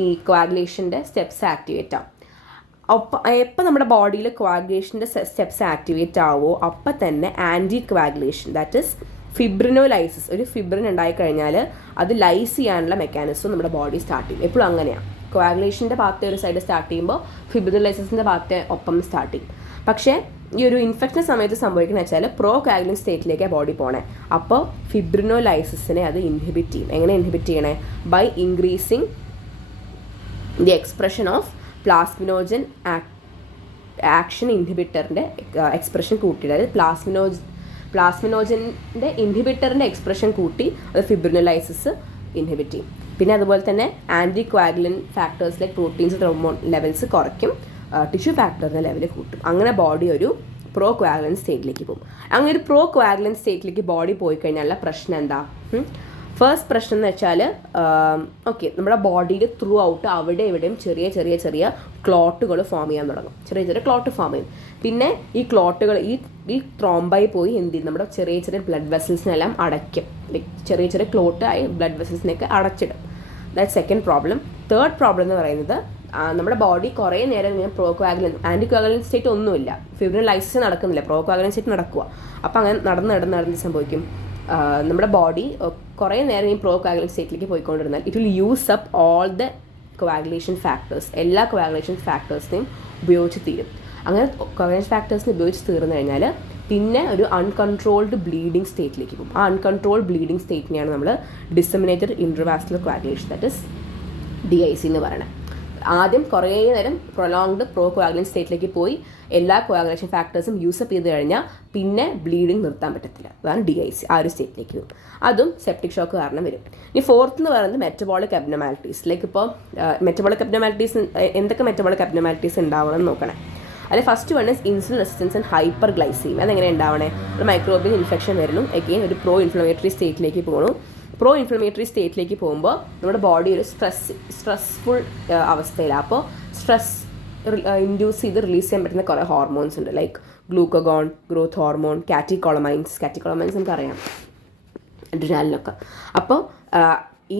ഈ കോയാഗുലേഷൻ്റെ സ്റ്റെപ്സ് ആക്ടിവേറ്റ് ആവും. എപ്പോൾ നമ്മുടെ ബോഡിയിൽ കോയാഗുലേഷൻ്റെ സ്റ്റെപ്സ് ആക്ടിവേറ്റ് ആവുമോ അപ്പം തന്നെ ആൻറ്റി കോയാഗുലേഷൻ, ദാറ്റ് ഇസ് ഫിബ്രിനോലൈസിസ്, ഒരു ഫിബ്രിൻ ഉണ്ടായിക്കഴിഞ്ഞാൽ അത് ലൈസ് ചെയ്യാനുള്ള മെക്കാനിസം നമ്മുടെ ബോഡി സ്റ്റാർട്ട് ചെയ്യും. എപ്പോഴും അങ്ങനെയാണ്. കോയാഗുലേഷൻ്റെ ഭാഗത്തെ ഒരു സൈഡ് സ്റ്റാർട്ട് ചെയ്യുമ്പോൾ ഫിബ്രിനോലൈസിസിൻ്റെ ഭാഗത്തെ ഒപ്പം സ്റ്റാർട്ട് ചെയ്യും. പക്ഷേ ഈ ഒരു ഇൻഫെക്ഷൻ സമയത്ത് സംഭവിക്കുന്നത് വെച്ചാൽ പ്രോ കോയാഗുലൻ സ്റ്റേറ്റിലേക്കാണ് ബോഡി പോണേ. അപ്പോൾ ഫിബ്രിനോലൈസിസിനെ അത് ഇൻഹിബിറ്റ് ചെയ്യും. എങ്ങനെ ഇൻഹിബിറ്റ് ചെയ്യണേ? By increasing the expression of plasminogen action ഇൻഹിബിറ്ററിൻ്റെ എക്സ്പ്രഷൻ കൂട്ടിയിട്ട്, അതായത് പ്ലാസ്മിനോജൻ്റെ ഇൻഹിബിറ്ററിൻ്റെ എക്സ്പ്രഷൻ കൂട്ടി അത് ഫിബ്രിനോലൈസിസ് ഇൻഹിബിറ്റ് ചെയ്യും. പിന്നെ അതുപോലെ തന്നെ anticoagulant factors like proteins hormone levels കുറയ്ക്കും, ടിഷ്യൂ ഫാക്ടറിൻ്റെ ലെവൽ കൂട്ടും. അങ്ങനെ ബോഡി ഒരു പ്രോ ക്വാഗുലൻ സ്റ്റേറ്റിലേക്ക് പോകും. അങ്ങനെ ഒരു പ്രോ ക്വാഗുലൻ സ്റ്റേറ്റിലേക്ക് ബോഡി പോയി കഴിഞ്ഞാലുള്ള പ്രശ്നം എന്താ? ഫസ്റ്റ് പ്രശ്നം എന്ന് വെച്ചാൽ ഓക്കെ, നമ്മുടെ ബോഡിയിൽ ത്രൂ ഔട്ട് അവിടെ ഇവിടെയും ചെറിയ ചെറിയ ചെറിയ ക്ലോട്ടുകൾ ഫോം ചെയ്യാൻ തുടങ്ങും. ചെറിയ ചെറിയ ക്ലോട്ട് ഫോം ചെയ്യും. പിന്നെ ഈ ക്ലോട്ടുകൾ ഈ ത്രോംബായി പോയി എന്ത് ചെയ്യും? നമ്മുടെ ചെറിയ ചെറിയ ബ്ലഡ് വെസൽസിനെല്ലാം അടയ്ക്കും. ലൈക്ക് ചെറിയ ചെറിയ ക്ലോട്ടായി ബ്ലഡ് വെസൽസിനെയൊക്കെ അടച്ചിടും. That second problem. Third problem എന്ന് പറയുന്നത് നമ്മുടെ ബോഡി കുറേ നേരം ഇങ്ങനെ പ്രോ ക്വാഗുലൻ ആൻറ്റി ക്വാഗുലൻ സ്റ്റേറ്റ് ഒന്നുമില്ല, ഫിബ്രിനലൈസിസ് നടക്കുന്നില്ല, പ്രോ ക്വാഗുലൻ സ്റ്റേറ്റ് നടക്കുക. അപ്പോൾ അങ്ങനെ നടന്ന് സംഭവിക്കും, നമ്മുടെ ബോഡി കുറേ നേരം ഈ പ്രോ ക്വാഗുലൻ സ്റ്റേറ്റിലേക്ക് പോയിക്കൊണ്ടിരുന്നാൽ it will use up all the coagulation factors, എല്ലാ ക്വാഗുലേഷൻ ഫാക്ടേഴ്സിനെയും ഉപയോഗിച്ച് തീരും. അങ്ങനെ ക്വാഗുലേഷൻ ഫാക്ടേഴ്സിനെ ഉപയോഗിച്ച് തീർന്നു കഴിഞ്ഞാൽ പിന്നെ ഒരു അൺകൺട്രോൾഡ് ബ്ലീഡിങ് സ്റ്റേറ്റിലേക്ക് പോകും. ആ അൺകൺട്രോൾഡ് ബ്ലീഡിങ് സ്റ്റേറ്റിനെയാണ് നമ്മൾ ഡിസമിനേറ്റഡ് ഇൻട്രവാസ്കുലർ ക്വാഗുലേഷൻ, ദാറ്റ് ഇസ് DIC എന്ന് പറയുന്നത്. ആദ്യം കുറേ നേരം പ്രൊലോങ്ഡ് പ്രോ ക്വാഗുലൻ സ്റ്റേറ്റിലേക്ക് പോയി എല്ലാ ക്വാഗുലേഷൻ ഫാക്ടേഴ്സും യൂസപ്പ് ചെയ്ത് കഴിഞ്ഞാൽ പിന്നെ ബ്ലീഡിങ് നിർത്താൻ പറ്റത്തില്ല. അതാണ് DIC. ആ ഒരു സ്റ്റേറ്റിലേക്ക് വരും. അതും സെപ്റ്റിക് ഷോക്ക് കാരണം വരും. ഇനി ഫോർത്ത് എന്ന് പറയുന്നത് മെറ്റബോളിക് അബ്നോമാലിറ്റീസ്. ലൈക്ക് ഇപ്പോൾ മെറ്റബോളിക് അബ്നോമാലിറ്റീസ്, എന്തൊക്കെ മെറ്റബോളിക് അബ്നോമാലിറ്റീസ് ഉണ്ടാവണം എന്ന് നോക്കണേ. അതിൽ first one is insulin resistance and hyper glycaemia. അതെങ്ങനെ ഉണ്ടാവണേ? ഒരു മൈക്രോബിയൽ ഇൻഫെക്ഷൻ വരുന്നു, അഗെയിൻ ഒരു പ്രോ ഇൻഫ്ലമേറ്ററി സ്റ്റേറ്റിലേക്ക് പോകണം. പ്രോ ഇൻഫ്ലമേറ്ററി സ്റ്റേറ്റിലേക്ക് പോകുമ്പോൾ നമ്മുടെ ബോഡി ഒരു സ്ട്രെസ്ഫുൾ അവസ്ഥയിലാണ്. അപ്പോൾ സ്ട്രെസ് ഇൻഡ്യൂസ് ചെയ്ത് റിലീസ് ചെയ്യാൻ പറ്റുന്ന കുറേ ഹോർമോൺസ് ഉണ്ട്, ലൈക്ക് ഗ്ലൂക്കഗോൺ, ഗ്രോത്ത് ഹോർമോൺ, കാറ്റിക്കോളമൈൻസ് നമുക്കറിയാം, അഡ്രിനാലിനൊക്കെ. അപ്പോൾ ഈ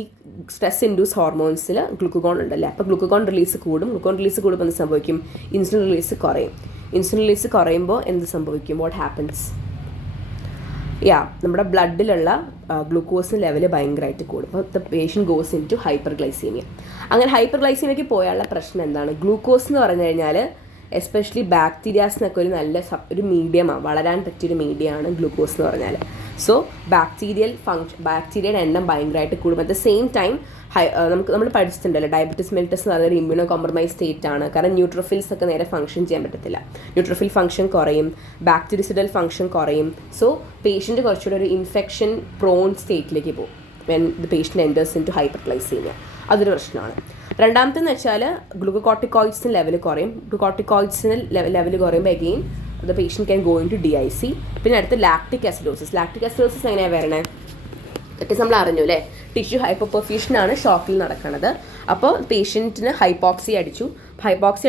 സ്ട്രെസ് ഇൻഡ്യൂസ് ഹോർമോൺസിൽ ഗ്ലൂക്കഗോൺ ഉണ്ടല്ലേ, അപ്പോൾ ഗ്ലൂക്കഗോൺ റിലീസ് കൂടും. ഗ്ലൂക്കഗോൺ റിലീസ് കൂടുമ്പോൾ എന്ത് സംഭവിക്കും? ഇൻസുലിൻ റിലീസ് കുറയും. ഇൻസുലിൻ റിലീസ് കുറയുമ്പോൾ എന്ത് സംഭവിക്കും? What happens? നമ്മുടെ ബ്ലഡിലുള്ള ഗ്ലൂക്കോസിന് ലെവൽ ഭയങ്കരമായിട്ട് കൂടും. അപ്പോൾ the patient goes into hyperglycaemia. അങ്ങനെ ഹൈപ്പർ ഗ്ലൈസീമിയയ്ക്ക് പോയാലുള്ള പ്രശ്നം എന്താണ്? ഗ്ലൂക്കോസ് എന്ന് പറഞ്ഞു കഴിഞ്ഞാൽ എസ്പെഷ്യലി ബാക്ടീരിയാസിനൊക്കെ ഒരു നല്ല ഒരു മീഡിയമാണ്, വളരാൻ പറ്റിയൊരു മീഡിയമാണ് ഗ്ലൂക്കോസ് എന്ന് പറഞ്ഞാൽ. സോ ബാക്ടീരിയയുടെ എണ്ണം ഭയങ്കരമായിട്ട് കൂടും. അറ്റ് ദ സെയിം ടൈം നമ്മൾ പഠിച്ചിട്ടുണ്ടല്ലോ, ഡയബറ്റിസ് മെലിറ്റസ് എന്ന് പറഞ്ഞാൽ ഇമ്മ്യൂണോ കോംപ്രമൈസ് സ്റ്റേറ്റ് ആണ്. കാരണം ന്യൂട്രോഫിൽസ് ഒക്കെ നേരെ ഫംഗ്ഷൻ ചെയ്യാൻ പറ്റത്തില്ല. ന്യൂട്രോഫിൽ ഫംഗ്ഷൻ കുറയും, ബാക്ടീരിയസിഡൽ ഫംഗ്ഷൻ കുറയും. സോ പേഷ്യൻറ്റ് കുറച്ചുകൂടെ ഒരു ഇൻഫെക്ഷൻ പ്രോൺ സ്റ്റേറ്റിലേക്ക് പോകും when the patient enters into hyperglycaemia. അതൊരു പ്രശ്നമാണ്. രണ്ടാമത്തെന്ന് വെച്ചാൽ ഗ്ലൂക്കോകോർട്ടിക്കോയിഡ്സിന് ലെവൽ കുറയും. ഗ്ലൂക്കോകോർട്ടിക്കോയിഡ്സിന് ലെവൽ കുറയുമ്പോൾ again the patient can go into DIC. പിന്നെ അടുത്ത് ലാക്റ്റിക് അസിഡോസിസ്. ലാക്റ്റിക് അസിഡോസിസ് എങ്ങനെയാണ് വരണേ? ദറ്റ് നമ്മൾ അറിഞ്ഞു അല്ലേ, ടിഷ്യൂ ഹൈപ്പോപെർഫ്യൂഷനാണ് ഷോക്കിൽ നടക്കുന്നത്. അപ്പോൾ പേഷ്യൻറ്റിന് ഹൈപ്പോക്സി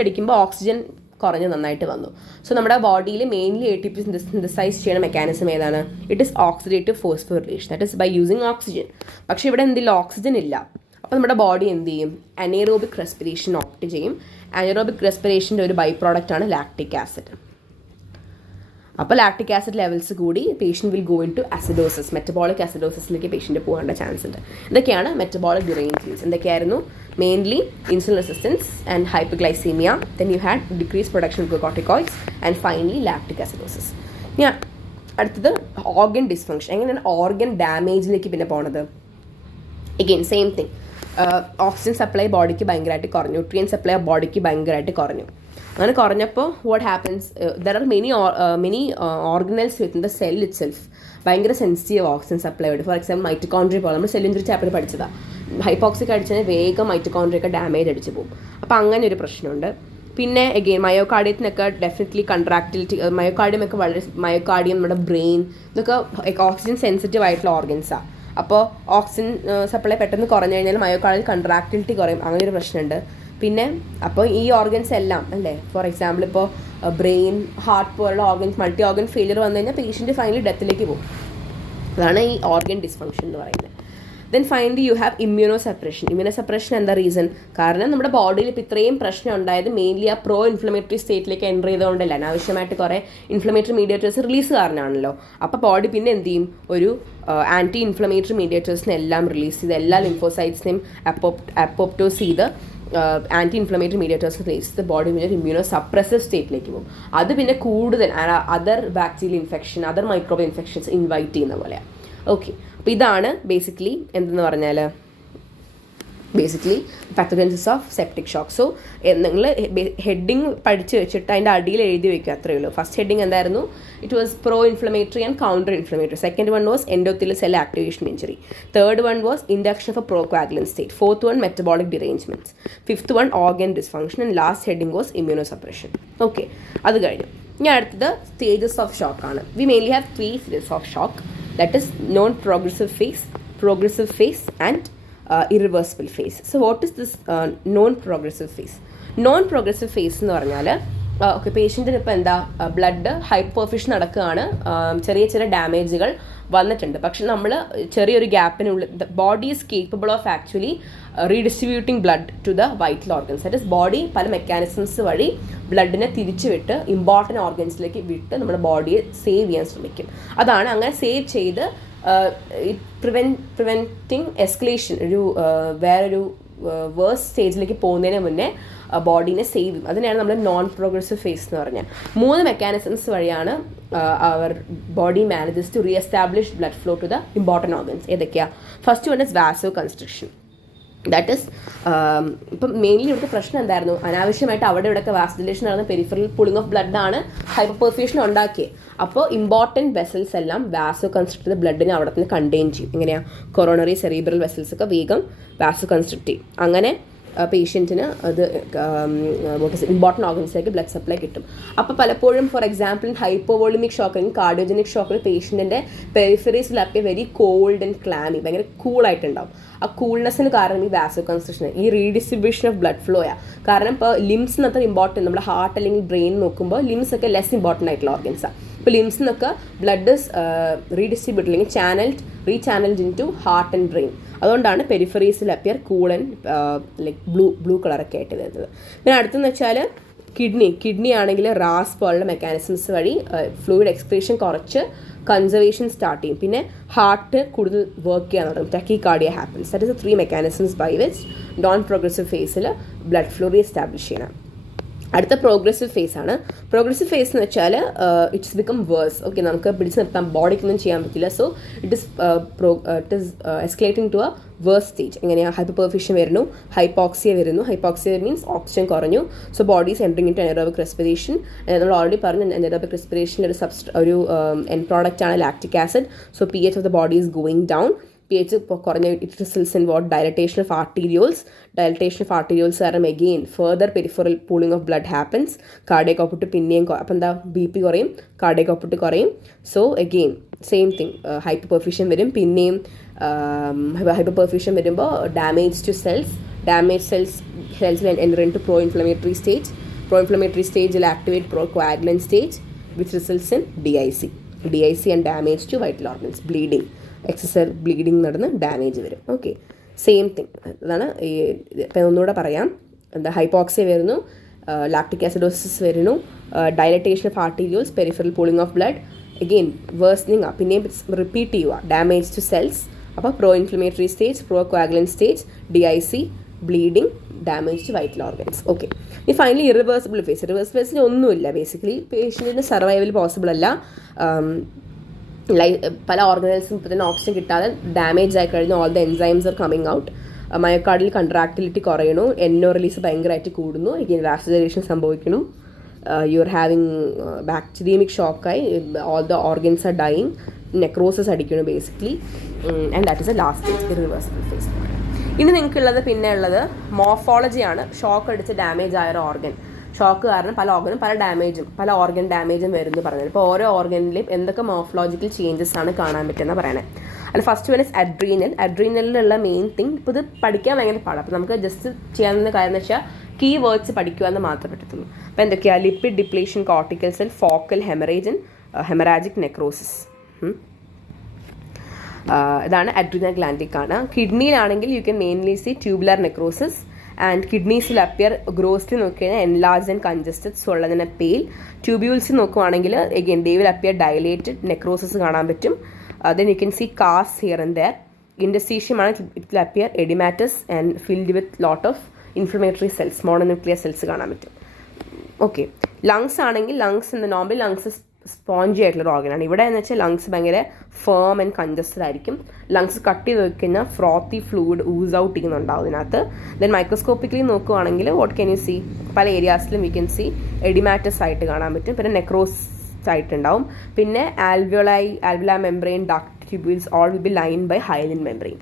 അടിക്കുമ്പോൾ ഓക്സിജൻ കുറഞ്ഞ് നന്നായിട്ട് വന്നു. സോ നമ്മുടെ ബോഡിയിൽ മെയിൻലി ATP സിന്തസൈസ് ചെയ്യുന്ന മെക്കാനിസം ഏതാണ്? It is oxidative phosphorylation, that is by using oxygen. പക്ഷേ ഇവിടെ എന്തില്ല? ഓക്സിജൻ ഇല്ല. അപ്പോൾ നമ്മുടെ ബോഡി എന്ത് ചെയ്യും? അനേറോബിക് റെസ്പിറേഷൻ ഓപ്റ്റ് ചെയ്യും. അനേറോബിക് റെസ്പിറേഷൻ്റെ ഒരു ബൈ പ്രോഡക്റ്റാണ് ലാക്റ്റിക് ആസിഡ്. അപ്പോൾ ലാക്റ്റിക് ആസിഡ് ലെവൽസ് കൂടി patient will go into acidosis, metabolic അസിഡോസിസിലേക്ക് പേഷ്യൻറ്റ് പോകേണ്ട ചാൻസ് ഉണ്ട്. ഇതൊക്കെയാണ് മെറ്റബോളിക് ഡിറേഞ്ച്മെൻറ്റ്സ്. എന്തൊക്കെയായിരുന്നു? Mainly insulin resistance and hyperglycaemia, then you had decrease production of glucocorticoids and finally lactic acidosis. ഇനി അടുത്തത് ഓർഗൻ ഡിസ്ഫങ്ഷൻ. എങ്ങനെയാണ് ഓർഗൻ ഡാമേജിലേക്ക് പിന്നെ പോണത്? Again same thing, oxygen supply ബോഡിക്ക് ഭയങ്കരമായിട്ട് കുറഞ്ഞു, ന്യൂട്രിയൻ സപ്ലൈ ബോഡിക്ക് ഭയങ്കരമായിട്ട് കുറഞ്ഞു. അങ്ങനെ കുറഞ്ഞപ്പോൾ what happens? There are many organelles within the cell itself ഭയങ്കര സെൻസിറ്റീവ് ഓക്സിജൻ സപ്ലൈയോട്. ഫോർ എക്സാമ്പിൾ മൈറ്റോകോൺട്രിയ പോലെ നമ്മൾ സെല്ലിൻ്റെ ചാപ്റ്റർ പഠിച്ചതാണ്. ഹൈപ്പോക്സിക് അടിച്ചാൽ വേഗം മൈറ്റോകോൺട്രിയൊക്കെ ഡാമേജ് അടിച്ച് പോകും. അപ്പോൾ അങ്ങനെ ഒരു പ്രശ്നമുണ്ട്. പിന്നെ എഗെയിൻ മയോകാർഡിയത്തിനൊക്കെ ഡെഫിനറ്റ്ലി കൺട്രാക്ടിലിറ്റി, മയോകാർഡിയമൊക്കെ മയോകാർഡിയം, നമ്മുടെ ബ്രെയിൻ, ഇതൊക്കെ ഓക്സിജൻ സെൻസിറ്റീവ് ആയിട്ടുള്ള ഓർഗൻസാണ്. അപ്പോൾ ഓക്സിജൻ സപ്ലൈ പെട്ടെന്ന് കുറഞ്ഞു കഴിഞ്ഞാൽ മയോകാർഡിയൽ കൺട്രാക്ടിലിറ്റി കുറയും. അങ്ങനെ ഒരു പ്രശ്നമുണ്ട്. പിന്നെ അപ്പോൾ ഈ ഓർഗൻസ് എല്ലാം അല്ലേ, ഫോർ എക്സാമ്പിൾ ഇപ്പോൾ ബ്രെയിൻ, ഹാർട്ട് പോലുള്ള ഓർഗൻസ് മൾട്ടി ഓർഗൻ ഫെയിലിയർ വന്നു കഴിഞ്ഞാൽ പേഷ്യൻറ്റ് ഫൈനലി ഡെത്തിലേക്ക് പോകും. അതാണ് ഈ ഓർഗൻ ഡിസ്ഫങ്ഷൻ എന്ന് പറയുന്നത്. Then finally you have immuno suppression. എന്താ റീസൺ? കാരണം നമ്മുടെ ബോഡിയിൽ ഇപ്പോൾ ഇത്രയും പ്രശ്നം ഉണ്ടായത് മെയിൻലി ആ പ്രോ ഇൻഫ്ലമേറ്ററി സ്റ്റേറ്റിലേക്ക് എൻ്റർ ചെയ്തുകൊണ്ടല്ല, അനാവശ്യമായിട്ട് കുറേ ഇൻഫ്ലമേറ്ററി മീഡിയേറ്റേഴ്സ് റിലീസ് കാരണമാണല്ലോ. അപ്പോൾ ബോഡി പിന്നെ എന്ത് ചെയ്യും? ഒരു ആൻറ്റി ഇൻഫ്ലമേറ്ററി മീഡിയേറ്റേഴ്സിനെല്ലാം റിലീസ് ചെയ്ത് എല്ലാ ലിംഫോസൈറ്റ്സിനെയും അപ്പോപ്റ്റോസ് ചെയ്ത് ആൻറ്റി ഇൻഫ്ലമേറ്ററി മീഡിയേറ്റേഴ്സ് റിലീസ് ചെയ്ത് ബോഡി പിന്നെ ഇമ്മ്യൂണോ സപ്രസീവ് സ്റ്റേറ്റിലേക്ക് പോകും. അത് പിന്നെ കൂടുതൽ other bacterial infection, other microbe infections invite ചെയ്യുന്ന പോലെയാണ്. ഓക്കെ, അപ്പോൾ ഇതാണ് ബേസിക്കലി എന്തെന്ന് പറഞ്ഞാൽ basically pathogenesis of septic shock. So നിങ്ങൾ ഹെഡിങ് പഠിച്ച് വെച്ചിട്ട് അതിൻ്റെ അടിയിൽ എഴുതി വെക്കുക, അത്രയേ ഉള്ളൂ. ഫസ്റ്റ് ഹെഡിങ് എന്തായിരുന്നു? It was pro inflammatory and counter inflammatory. Second one was endothelial cell activation injury. Third one was induction of a procoagulant state. Fourth one metabolic derangements. Fifth one organ dysfunction. And last heading was immunosuppression. Okay, അത് കഴിഞ്ഞു. ഇനി അടുത്തത് സ്റ്റേജസ് ഓഫ് ഷോക്ക് ആണ്. We mainly have 3 stages of shock. That is non progressive phase, progressive phase and irreversible phase. So what is this non-progressive phase? Non-progressive phase എന്ന് പറഞ്ഞാൽ ഓക്കെ, പേഷ്യൻറ്റിന് ഇപ്പോൾ എന്താ ബ്ലഡ് ഹൈപ്പോഫിഷൻ നടക്കുകയാണ്, ചെറിയ ചെറിയ ഡാമേജുകൾ വന്നിട്ടുണ്ട്. പക്ഷെ നമ്മൾ ചെറിയൊരു ഗ്യാപ്പിനുള്ളിൽ body is capable of actually redistributing blood to the vital organs. That is body പല മെക്കാനിസംസ് വഴി ബ്ലഡിനെ തിരിച്ചു വിട്ട് ഇമ്പോർട്ടൻറ്റ് ഓർഗൻസിലേക്ക് വിട്ട് നമ്മുടെ ബോഡിയെ സേവ് ചെയ്യാൻ ശ്രമിക്കും. അതാണ് അങ്ങനെ സേവ് ചെയ്ത് പ്രിവെൻറ്റിങ് എസ്കലേഷൻ, ഒരു വേറൊരു വേഴ്സ് സ്റ്റേജിലേക്ക് പോകുന്നതിന് മുന്നേ ബോഡീനെ സേവ് ചെയ്യും. അതിനെയാണ് നമ്മൾ നോൺ പ്രോഗ്രസീവ് ഫേസ് എന്ന് പറഞ്ഞാൽ. 3 മെക്കാനിസംസ് വഴിയാണ് അവർ body manages to re establish blood flow to the important organs. ഏതൊക്കെയാണ്? First one is vasoconstriction. That is ഇപ്പം മെയിൻലി ഇവിടുത്തെ പ്രശ്നം എന്തായിരുന്നു? അനാവശ്യമായിട്ട് അവിടെ ഇവിടെയൊക്കെ വാസ്ഡിലേഷൻ നടന്ന പെരിഫറൽ പുളിങ് ഓഫ് ബ്ലഡാണ് ഹൈപ്പർ പെർഫ്യൂഷൻ ഉണ്ടാക്കിയത്. അപ്പോൾ ഇമ്പോർട്ടൻറ്റ് വെസൽസ് എല്ലാം വാസോ കൺസ്ട്രിക്ട് ചെയ്ത് ബ്ലഡിനെ അവിടെ നിന്ന് കണ്ടെയ്ൻ ചെയ്യും. എങ്ങനെയാണ്? കൊറോണറി സെറിബ്രൽ വെസൽസ് ഒക്കെ വേഗം വാസോ കൺസ്ട്രിക്ട് ചെയ്യും. അങ്ങനെ പേഷ്യൻറ്റിന് അത് ഇമ്പോർട്ടൻറ്റ് ഓർഗൻസിലേക്ക് ബ്ലഡ് സപ്ലൈ കിട്ടും. അപ്പോൾ പലപ്പോഴും ഫോർ എക്സാമ്പിൾ ഹൈപ്പോവോളിമിക് ഷോക്ക് അല്ലെങ്കിൽ കാർഡിയോജനിക് ഷോക്കിൽ പേഷ്യൻറ്റിൻ്റെ പെരിഫറീസിൽ appear very cold and clammy, ഭയങ്കര കൂളായിട്ടുണ്ടാവും. ആ കൂൾനെസ്സിന് കാരണം ഈ വാസോ കൺസ്ട്രിക്ഷൻ, ഈ റീഡിസ്ട്രിബ്യൂഷൻ ഓഫ് ബ്ലഡ് ഫ്ലോയാണ്. കാരണം ഇപ്പോൾ ലിംസിന് അത്ര ഇമ്പോർട്ടൻറ്റ്, നമ്മുടെ ഹാർട്ട് അല്ലെങ്കിൽ ബ്രെയിൻ നോക്കുമ്പോൾ ലിംസ് ഒക്കെ ലെസ് ഇമ്പോർട്ടൻ്റ് ആയിട്ടുള്ള ഓർഗൻസാണ്. ഇപ്പോൾ ലിംസിനൊക്കെ ബ്ലഡ് റീഡിസ്ട്രിബ്യൂട്ട് അല്ലെങ്കിൽ rechannelled into heart and brain. അതുകൊണ്ടാണ് പെരിഫറീസിൽ appear cool and like blue കളറൊക്കെ ആയിട്ട് വരുന്നത്. പിന്നെ അടുത്തെന്ന് വെച്ചാൽ കിഡ്നി ആണെങ്കിൽ റാസ് പോലുള്ള മെക്കാനിസംസ് വഴി ഫ്ലൂയിഡ് എക്സ്ക്രീഷൻ കുറച്ച് കൺസർവേഷൻ സ്റ്റാർട്ട് ചെയ്യും. പിന്നെ ഹാർട്ട് കൂടുതൽ വർക്ക് ചെയ്യാൻ തുടങ്ങും, tachycardia happens. That is 3 mechanisms by which non progressive ഫേസിൽ ബ്ലഡ് ഫ്ലോ റീ എസ്റ്റാബ്ലിഷ് ചെയ്യണം. അടുത്ത പ്രോഗ്രസീവ് ഫേസ് ആണ്. പ്രോഗ്രസീവ് ഫേസ് എന്ന് വെച്ചാൽ ഇറ്റ്സ് ബിക്കം വേഴ്സ്. ഓക്കെ, നമുക്ക് പിടിച്ച് നിർത്താൻ ബോഡിക്കൊന്നും ചെയ്യാൻ പറ്റില്ല. So it is escalating to a worse stage. എങ്ങനെയാണ്? ഹൈപ്പർ പെർഫ്യൂഷൻ വരുന്നു, ഹൈപ്പോക്സിയ വരുന്നു. ഹൈപ്പോക്സിയ മീൻസ് ഓക്സിജൻ കുറഞ്ഞു. So body is entering into anaerobic respiration. നമ്മൾ ഓൾറെഡി പറഞ്ഞു അനറോബിക് റെസ്പിറേഷൻ്റെ ഒരു എൻഡ് പ്രോഡക്റ്റ് ആണ് lactic acid. So pH of the body is going down. pH കുറഞ്ഞ it results in what? Dilatation of arterioles. Dilatation of arterioles കാരണം again further peripheral pooling of blood happens. Cardiac output പിന്നെയും അപ്പോൾ എന്താ? BP കുറയും, കാർഡിയക് ഔട്ട്പുട്ട് കുറയും. So again same thing, hyperperfusion വരും. പിന്നെയും ഹൈപ്പർ പെർഫ്യൂഷൻ വരുമ്പോൾ ഡാമേജ് ടു സെൽസിൽ enter into pro inflammatory stage. പ്രോ ഇൻഫ്ലമേറ്ററി സ്റ്റേജിൽ activate procoagulant stage which results in DIC and damage to vital organs, bleeding, excessive bleeding നടന്ന് ഡാമേജ് വരും. Okay, same thing. അതാണ് ഇപ്പം ഒന്നുകൂടെ പറയാം. എന്താ? ഹൈപ്പോക്സിയ വരുന്നു, ലാക്റ്റിക് ആസിഡോസിസ് വരുന്നു, dilatation of arterioles, peripheral pooling of blood, again worsening. പിന്നെയും റിപ്പീറ്റ് ചെയ്യുക, ഡാമേജ് ടു സെൽസ്. അപ്പോൾ pro inflammatory stage, procoagulant stage, DIC, bleeding, damage to vital organs. Okay, ഇനി ഫൈനലി ഇറിവേഴ്സിബിൾ ഫേസ്. ഇറിവേഴ്സിബിൾ ഫേസിൽ ഒന്നുമില്ല. ബേസിക്കലി പേഷ്യൻറ്റിന് സർവൈവൽ പോസിബിൾ അല്ല. പല ഓർഗനൈസും ഇപ്പോൾ തന്നെ ഓക്സിജൻ കിട്ടാതെ ഡാമേജ് ആയി കഴിഞ്ഞാൽ all the enzymes are coming out. Myocardial contractility കുറയണു, NO റിലീസ് ഭയങ്കരമായിട്ട് കൂടുന്നു, ഇങ്ങനെ വാസ്കുലറൈസേഷൻ സംഭവിക്കുന്നു, യു ആർ ഹാവിങ് ബാക്ടീരിയമിക് ഷോക്കായി all the organs are dying, necrosis അടിക്കുന്നു basically. And that is a last stage, irreversible phase. ഇനി നിങ്ങൾക്കുള്ളത് പിന്നെ ഉള്ളത് മോർഫോളജിയാണ്. ഷോക്ക് അടിച്ച് ഡാമേജ് ആയ ഒരു ഓർഗൻ, ഷോക്ക് കാരണം പല ഓർഗനും പല ഓർഗൻ ഡാമേജും വരുമെന്ന് പറഞ്ഞത്. ഇപ്പോൾ ഓരോ ഓർഗനിലും എന്തൊക്കെ മോർഫോളജിക്കൽ ചേഞ്ചസ് ആണ് കാണാൻ പറ്റുന്നത് പറയണേ. അല്ല, ഫസ്റ്റ് വൺ ഇസ് അഡ്രീനലിലുള്ള മെയിൻ തിങ്. ഇപ്പോൾ ഇത് പഠിക്കാൻ ഭയങ്കര പാടാണ്. അപ്പോൾ നമുക്ക് ജസ്റ്റ് ചെയ്യാവുന്ന കാര്യം എന്ന് വെച്ചാൽ കീ വേർഡ്സ് പഠിക്കുക എന്ന് മാത്രമേ പറ്റത്തുള്ളൂ. അപ്പോൾ എന്തൊക്കെയാണ്? Lipid depletion, cortical cell, focal haemorrhage, haemorrhagic necrosis. ഇതാണ് അഡ്രീനൽ ഗ്ലാൻഡിലേക്കാണ്. കിഡ്നിയിലാണെങ്കിൽ you can mainly see tubular necrosis and കിഡ്നീസിൽ അപ്പിയർ ഗ്രോസ്ലി നോക്കിക്കഴിഞ്ഞാൽ എൻലാർജ് ആൻഡ് കൺജസ്റ്റഡ്, സ്വള്ളതിനെ പെയിൽ. ട്യൂബ്യൂൾസിൽ നോക്കുവാണെങ്കിൽ again they will appear dilated, necrosis കാണാൻ പറ്റും. then you can see casts here and there. Interstitium ആണെങ്കിൽ it will appear edematous and filled with lot of inflammatory cells, mononuclear cells കാണാൻ പറ്റും. ഓക്കെ, ലങ്സ് ആണെങ്കിൽ lungs in the normal lungs spongy ആയിട്ടുള്ളൊരു ഓർഗനാണ്. ഇവിടെ എന്ന് വെച്ചാൽ ലങ്സ് ഭയങ്കര ഫേം ആൻഡ് കൺജസ്റ്റഡ് ആയിരിക്കും. ലങ്സ് കട്ട് ചെയ്ത് വെക്കുന്ന ഫ്രോത്തി ഫ്ലൂയിഡ് ഊസ് ഔട്ട് ചെയ്യുന്നുണ്ടാവും ഇതിനകത്ത്. ദെൻ മൈക്രോസ്കോപ്പിക്കലി നോക്കുവാണെങ്കിൽ വാട്ട് ക്യാൻ യു സീ, പല ഏരിയാസിലും വി ക്യാൻ സീ എഡിമാറ്റസ് ആയിട്ട് കാണാൻ പറ്റും. പിന്നെ നെക്രോസ് ആയിട്ടുണ്ടാവും. പിന്നെ alveolar membrane, duct tubules all will be lined by hyaline membrane.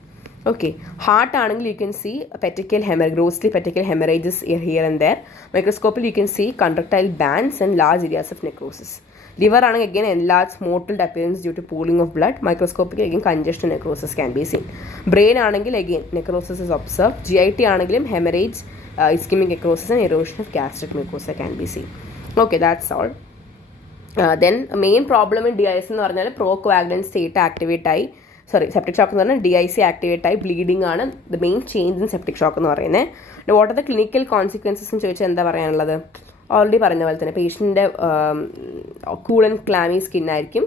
Okay, heart ആണെങ്കിൽ you can see petechial grossly petechial haemorrhages here and there. മൈക്രോസ്കോപ്പിൽ you can see contractile bands and large areas of necrosis. Liver ആണെങ്കിൽ again enlarged mottled appearance due to pooling of blood. Microscopically again congestion necrosis can be seen. Brain ആണെങ്കിൽ again necrosis is observed. GIT ആണെങ്കിലും hemorrhage, ischemic necrosis and erosion of gastric mucosa can be seen. Okay, that's all. Then main problem in DIS എന്ന് പറഞ്ഞാൽ procoagulant state activate ആയി, septic shock എന്ന് പറഞ്ഞാൽ DIC activate ആയി bleeding ആണ് the main change in septic shock എന്ന് പറയുന്നത്. What are the clinical consequences എന്ന് ചോദിച്ചാൽ എന്താ പറയാനുള്ളത്? ഓൾറെഡി പറഞ്ഞ പോലെ തന്നെ പേഷ്യൻ്റെ കൂൾ ആൻഡ് ക്ലാമി സ്കിന്നായിരിക്കും,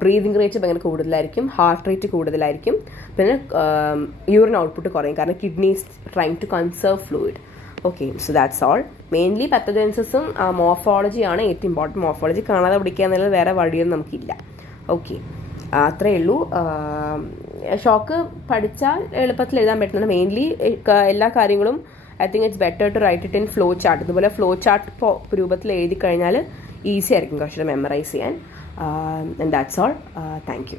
ബ്രീതിങ് റേറ്റ് ഭയങ്കര കൂടുതലായിരിക്കും, ഹാർട്ട് റേറ്റ് കൂടുതലായിരിക്കും, പിന്നെ യൂറിൻ ഔട്ട്പുട്ട് കുറയും കാരണം kidneys trying to conserve fluid. Okay, so that's all. Mainly പത്തജൻസസും മോർഫോളജിയാണ് ഏറ്റവും ഇമ്പോർട്ടൻറ്റ്. മോർഫോളജി കാണാതെ പഠിക്കുക എന്നുള്ളത് വേറെ വഴിയൊന്നും നമുക്കില്ല. ഓക്കെ, അത്രയേ ഉള്ളൂ. ഷോക്ക് പഠിച്ചാൽ എളുപ്പത്തിൽ എഴുതാൻ പറ്റുന്നുണ്ട്. മെയിൻലി എല്ലാ കാര്യങ്ങളും I think it's better to write it in flow chart. ഇതുപോലെ ഫ്ലോ ചാർട്ട് രൂപത്തിൽ എഴുതി കഴിഞ്ഞാൽ ഈസി ആയിരിക്കും കുറച്ചുകൂടെ മെമ്മറൈസ് ചെയ്യാൻ. And that's all. Thank you.